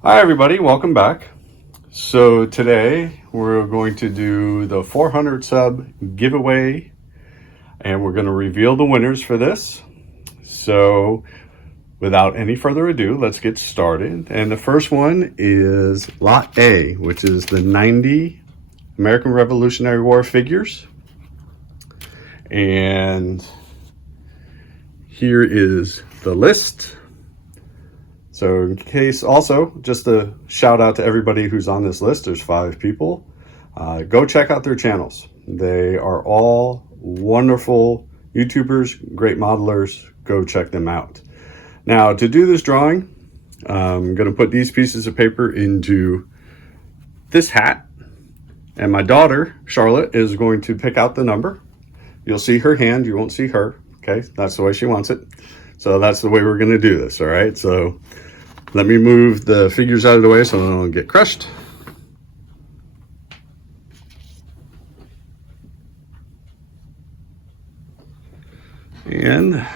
Hi everybody, welcome back. So today we're going to do the 400 sub giveaway and we're going to reveal the winners for this. So without any further ado, let's get started. And the first one is Lot A, which is the 90 American Revolutionary War figures. And here is the list. So in case, also, just a shout out to everybody who's on this list. There's 5 people. Go check out their channels. They are all wonderful YouTubers, great modelers. Go check them out. Now, to do this drawing, I'm going to put these pieces of paper into this hat. And my daughter, Charlotte, is going to pick out the number. You'll see her hand. You won't see her. Okay, that's the way she wants it. So that's the way we're going to do this, all right? So let me move the figures out of the way so they don't get crushed. And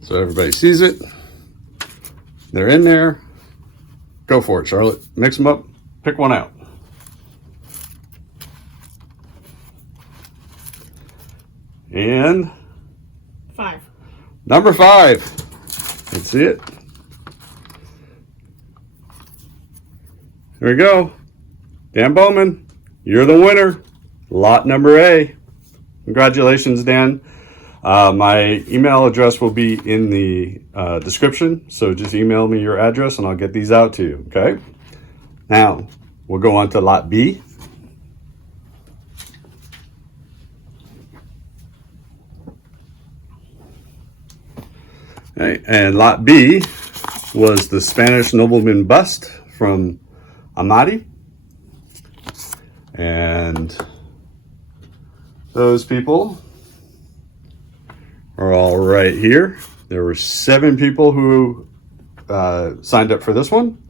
so everybody sees it. They're in there. Go for it, Charlotte. Mix them up. Pick one out. And 5. Number 5. Let's see it. Here we go. Dan Buman, you're the winner. Lot number A. Congratulations, Dan. My email address will be in the description, so just email me your address and I'll get these out to you, okay? Now, we'll go on to Lot B. Okay, and Lot B was the Spanish nobleman bust from Amati. And those people are all right here. There were 7 people who signed up for this one.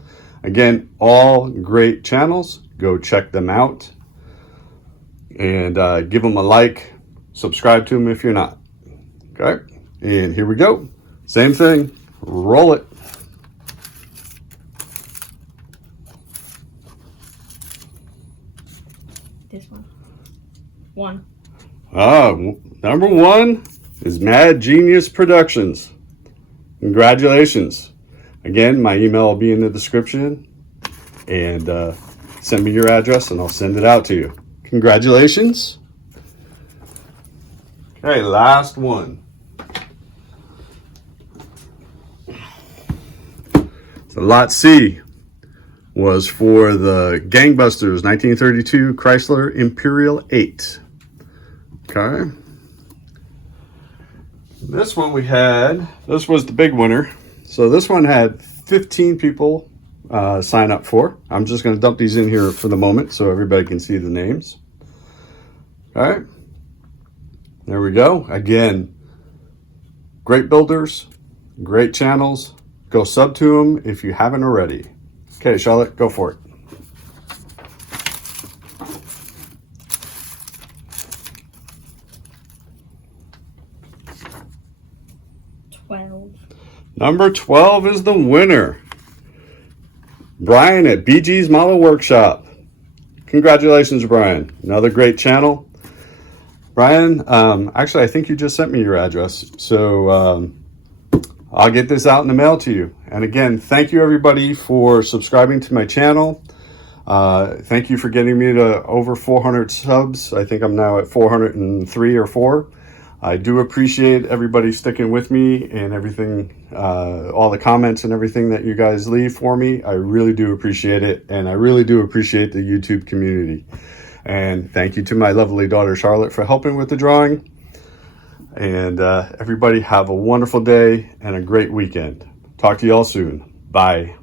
Again, all great channels. Go check them out. And give them a like. Subscribe to them if you're not. Okay, and here we go. Same thing, roll it. This one. 1. Number 1 is Mad Genius Productions. Congratulations. Again, my email will be in the description. And send me your address and I'll send it out to you. Congratulations. Okay, last one. So Lot C was for the Gangbusters 1932 Chrysler Imperial 8. Okay. This one this was the big winner. So this one had 15 people sign up for. I'm just going to dump these in here for the moment so everybody can see the names. All right. There we go. Again, great builders, great channels. Go sub to them if you haven't already. Okay, Charlotte, go for it. Number 12 is the winner. Bryan at BG's Model Workshop. Congratulations, Bryan. Another great channel. Bryan, actually, I think you just sent me your address. So I'll get this out in the mail to you. And again, thank you everybody for subscribing to my channel. Thank you for getting me to over 400 subs. I think I'm now at 403 or 4. I do appreciate everybody sticking with me and everything, all the comments and everything that you guys leave for me. I really do appreciate it. And I really do appreciate the YouTube community. And thank you to my lovely daughter, Charlotte, for helping with the drawing. And everybody have a wonderful day and a great weekend. Talk to you all soon. Bye.